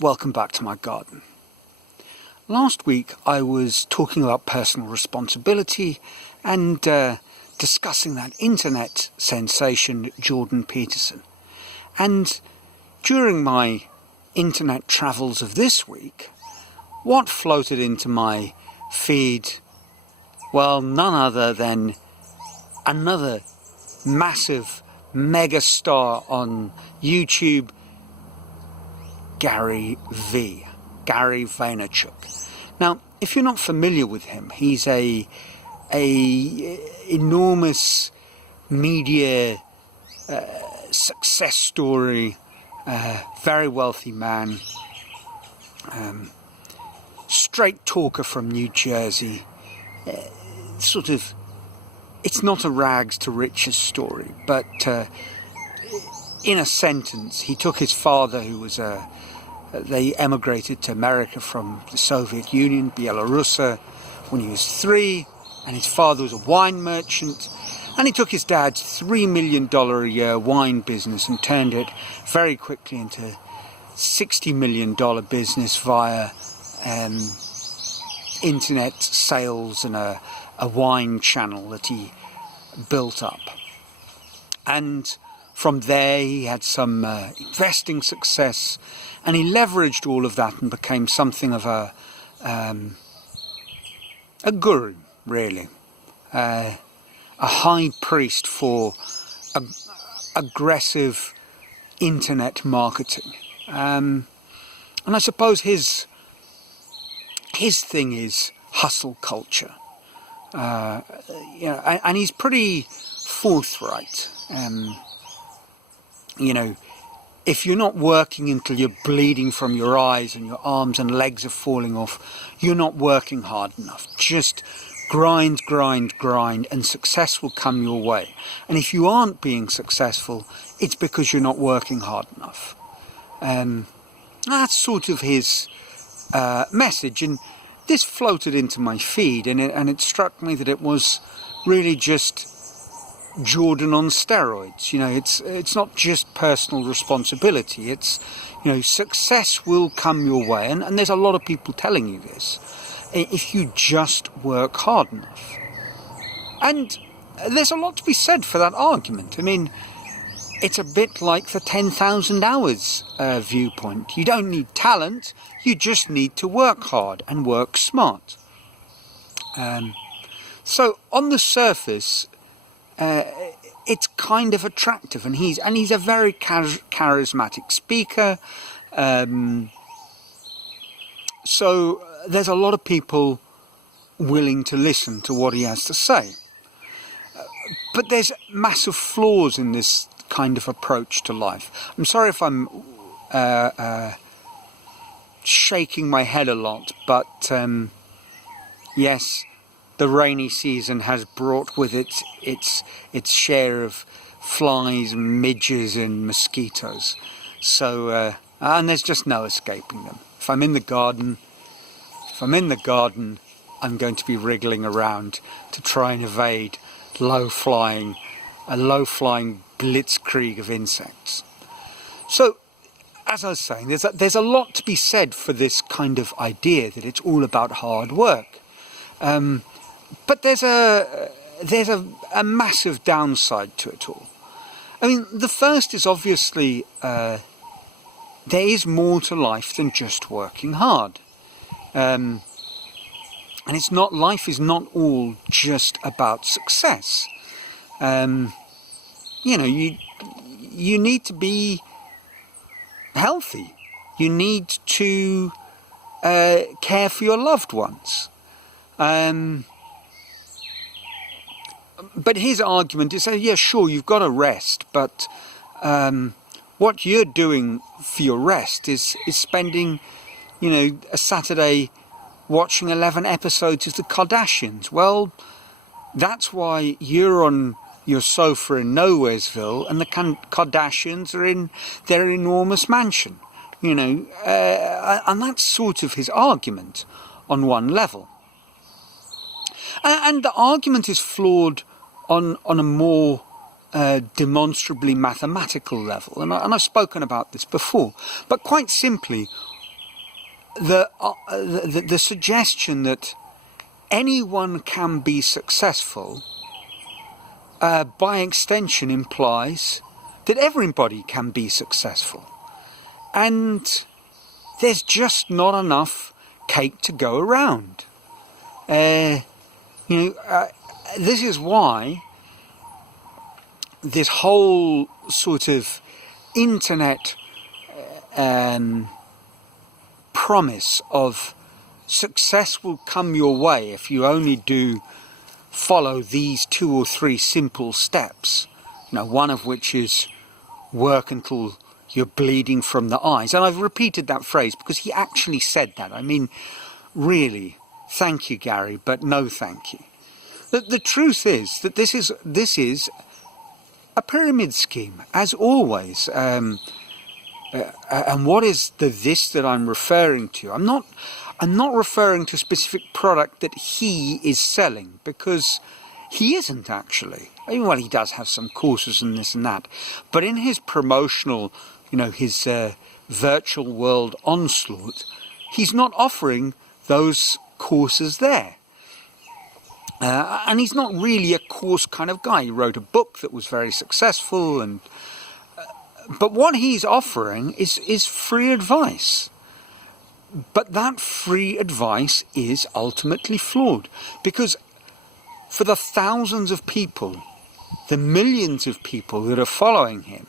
welcome back to my garden. Last week I was talking about personal responsibility and discussing that internet sensation Jordan Peterson. And during my internet travels of this week, what floated into my feed? Well, none other than another massive mega star on YouTube, GaryVee, Gary Vaynerchuk. Now, if you're not familiar with him, he's a enormous media success story, very wealthy man, straight talker from New Jersey. It's not a rags to riches story, but in a sentence, he took his father, who was they emigrated to America from the Soviet Union, Belarus, when he was 3, and his father was a wine merchant, and he took his dad's $3 million a year wine business and turned it very quickly into $60 million business via internet sales and a wine channel that he built up. And from there he had some investing success, and he leveraged all of that and became something of a guru, really, a high priest for aggressive internet marketing. And I suppose his thing is hustle culture. And he's pretty forthright. If you're not working until you're bleeding from your eyes and your arms and legs are falling off, you're not working hard enough. Just grind, and success will come your way. And if you aren't being successful, it's because you're not working hard enough. That's sort of his message. And this floated into my feed, and it struck me that it was really just Jordan on steroids. It's not just personal responsibility. It's, success will come your way, and there's a lot of people telling you this, if you just work hard enough. And there's a lot to be said for that argument. I mean, it's a bit like the 10,000 hours viewpoint. You don't need talent, you just need to work hard and work smart. So on the surface, it's kind of attractive, and he's a very charismatic speaker. So there's a lot of people willing to listen to what he has to say. But there's massive flaws in this kind of approach to life. I'm sorry if I'm shaking my head a lot, but yes, the rainy season has brought with it its share of flies, midges and mosquitoes. So and there's just no escaping them. If I'm in the garden, I'm going to be wriggling around to try and evade a low-flying blitzkrieg of insects. So, as I was saying, there's a lot to be said for this kind of idea that it's all about hard work. But there's a massive downside to it all. I mean, the first is obviously there is more to life than just working hard. And life is not all just about success. You need to be healthy. You need to care for your loved ones. But his argument is, yeah, sure, you've got to rest, but what you're doing for your rest is spending, a Saturday watching 11 episodes of the Kardashians. Well, that's why you're on your sofa in Nowheresville and the Kardashians are in their enormous mansion, and that's sort of his argument on one level. And the argument is flawed on a more demonstrably mathematical level, and I've spoken about this before. But quite simply, the suggestion that anyone can be successful by extension implies that everybody can be successful, and there's just not enough cake to go around. This is why this whole sort of internet promise of success will come your way if you only do follow these 2 or 3 simple steps, one of which is work until you're bleeding from the eyes. And I've repeated that phrase because he actually said that. I mean, really, thank you, Gary, but no thank you. The truth is that this is a pyramid scheme, as always. And what is the this that I'm referring to? I'm not referring to a specific product that he is selling, because he isn't actually. Well, he does have some courses and this and that, but in his promotional, his virtual world onslaught, he's not offering those courses there. And he's not really a course kind of guy. He wrote a book that was very successful, and but what he's offering is free advice. But that free advice is ultimately flawed, because for the thousands of people, the millions of people that are following him,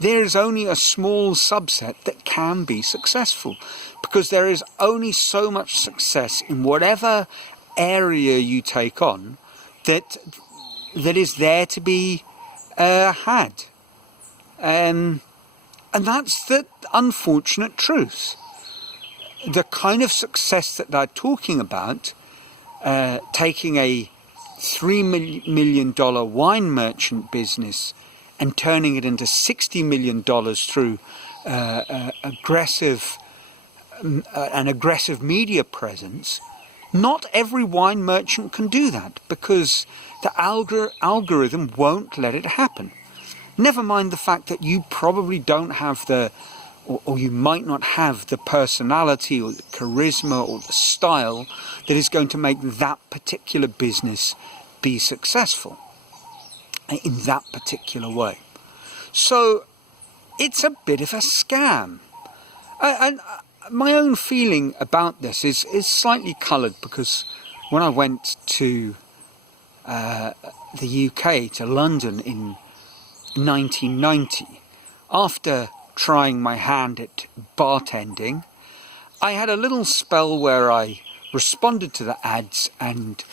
there is only a small subset that can be successful, because there is only so much success in whatever area you take on that is there to be had. And that's the unfortunate truth. The kind of success that they're talking about, taking a $3 million wine merchant business and turning it into $60 million through an aggressive media presence, not every wine merchant can do that, because the algorithm won't let it happen. Never mind the fact that you probably don't have or you might not have the personality or the charisma or the style that is going to make that particular business be successful in that particular way. So it's a bit of a scam. And my own feeling about this is slightly coloured, because when I went to the UK, to London in 1990, after trying my hand at bartending, I had a little spell where I responded to the ads and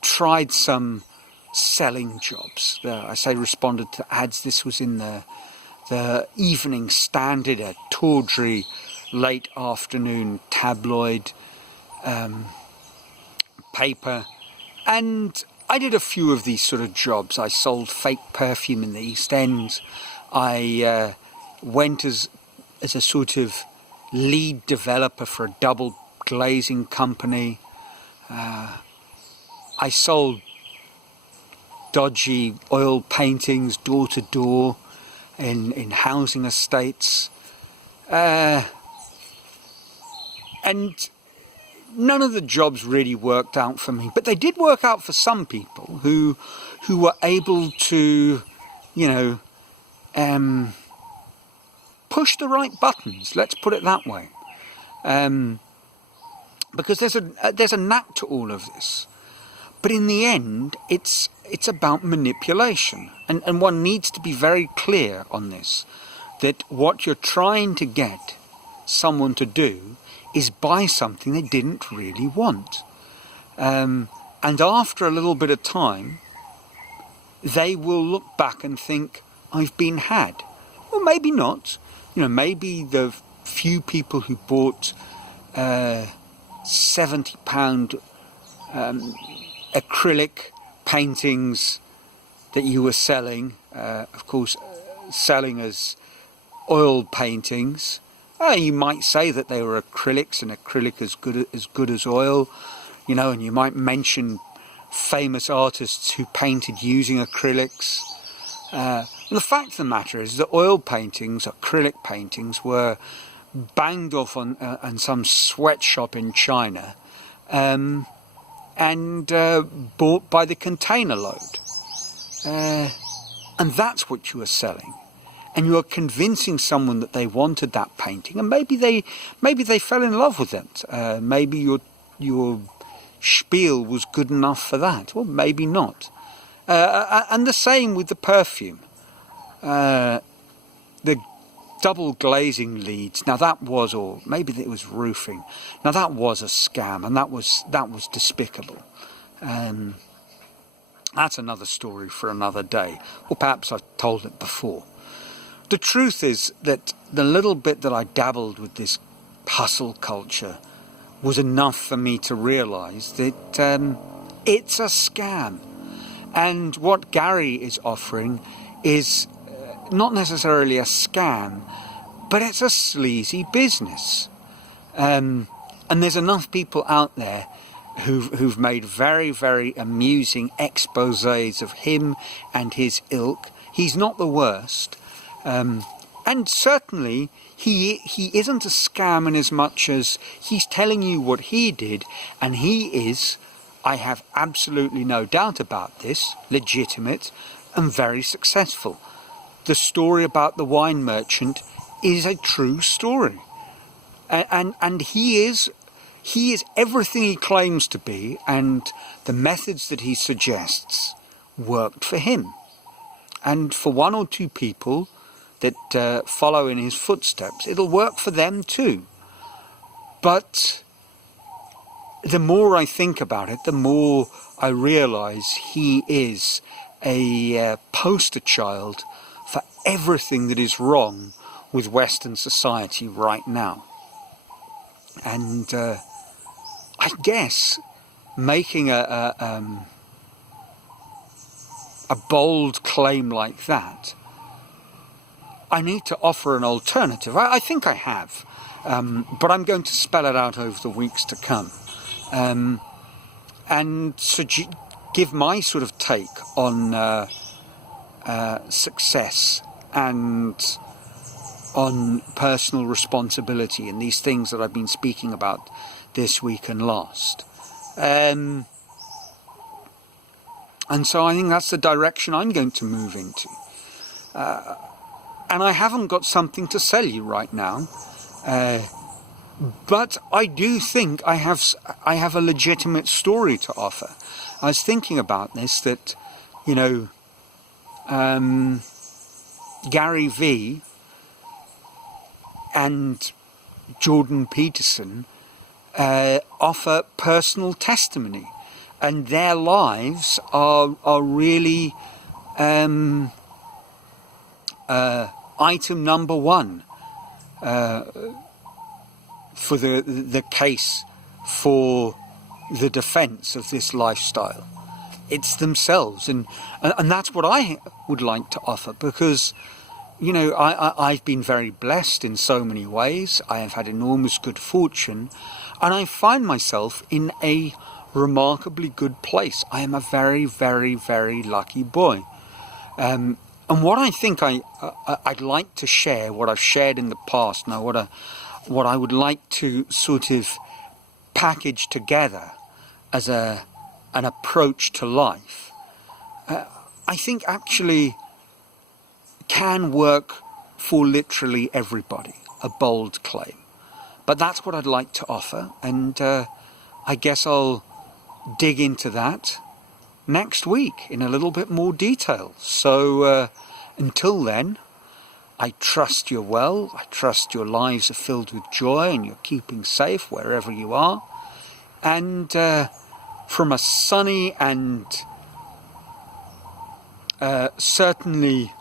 tried some selling jobs. I say responded to ads, this was in the Evening Standard, a tawdry late afternoon tabloid paper, and I did a few of these sort of jobs. I sold fake perfume in the East End. I went as a sort of lead developer for a double glazing company. I sold dodgy oil paintings door to door in housing estates. And none of the jobs really worked out for me, but they did work out for some people who were able to, push the right buttons. Let's put it that way, because there's a knack to all of this. But in the end, it's about manipulation, and one needs to be very clear on this, that what you're trying to get someone to do is buy something they didn't really want. And after a little bit of time, they will look back and think, I've been had. Or maybe not. Maybe the few people who bought £70 acrylic paintings that you were selling, of course, selling as oil paintings. You might say that they were acrylics, and acrylic as good as oil, and you might mention famous artists who painted using acrylics. The fact of the matter is that oil paintings, acrylic paintings, were banged off on some sweatshop in China and bought by the container load. And that's what you are selling. And you are convincing someone that they wanted that painting, and maybe they fell in love with it. Maybe your spiel was good enough for that, or maybe not. And the same with the perfume. The double glazing leads. Now that was, or maybe it was roofing. Now that was a scam, and that was despicable. That's another story for another day, or perhaps I've told it before. The truth is that the little bit that I dabbled with this hustle culture was enough for me to realise that it's a scam. And what Gary is offering is not necessarily a scam, but it's a sleazy business. And there's enough people out there who've made very, very amusing exposés of him and his ilk. He's not the worst. And certainly he isn't a scam in as much as he's telling you what he did, and he is, I have absolutely no doubt about this, legitimate and very successful. The story about the wine merchant is a true story, and he is everything he claims to be, and the methods that he suggests worked for him, and for one or two people that follow in his footsteps, it'll work for them too. But the more I think about it, the more I realise he is a poster child for everything that is wrong with Western society right now. And I guess making a bold claim like that, I need to offer an alternative. I think I have, but I'm going to spell it out over the weeks to come, and give my sort of take on success and on personal responsibility and these things that I've been speaking about this week and last. And so I think that's the direction I'm going to move into. And I haven't got something to sell you right now, but I do think I have a legitimate story to offer. I was thinking about this, that, you know, GaryVee and Jordan Peterson offer personal testimony, and their lives are really item number one for the case for the defence of this lifestyle. It's themselves, and that's what I would like to offer, because, you know, I've been very blessed in so many ways. I have had enormous good fortune, and I find myself in a remarkably good place. I am a very, very, very lucky boy. And what I think I'd like to share, what I've shared in the past, now what I would like to sort of package together as an approach to life, I think actually can work for literally everybody, a bold claim. But that's what I'd like to offer, and I guess I'll dig into that next week in a little bit more detail. So until then, I trust you're well. I trust your lives are filled with joy and you're keeping safe wherever you are. And from a sunny and certainly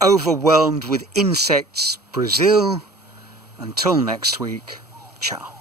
overwhelmed with insects Brazil, until next week, ciao.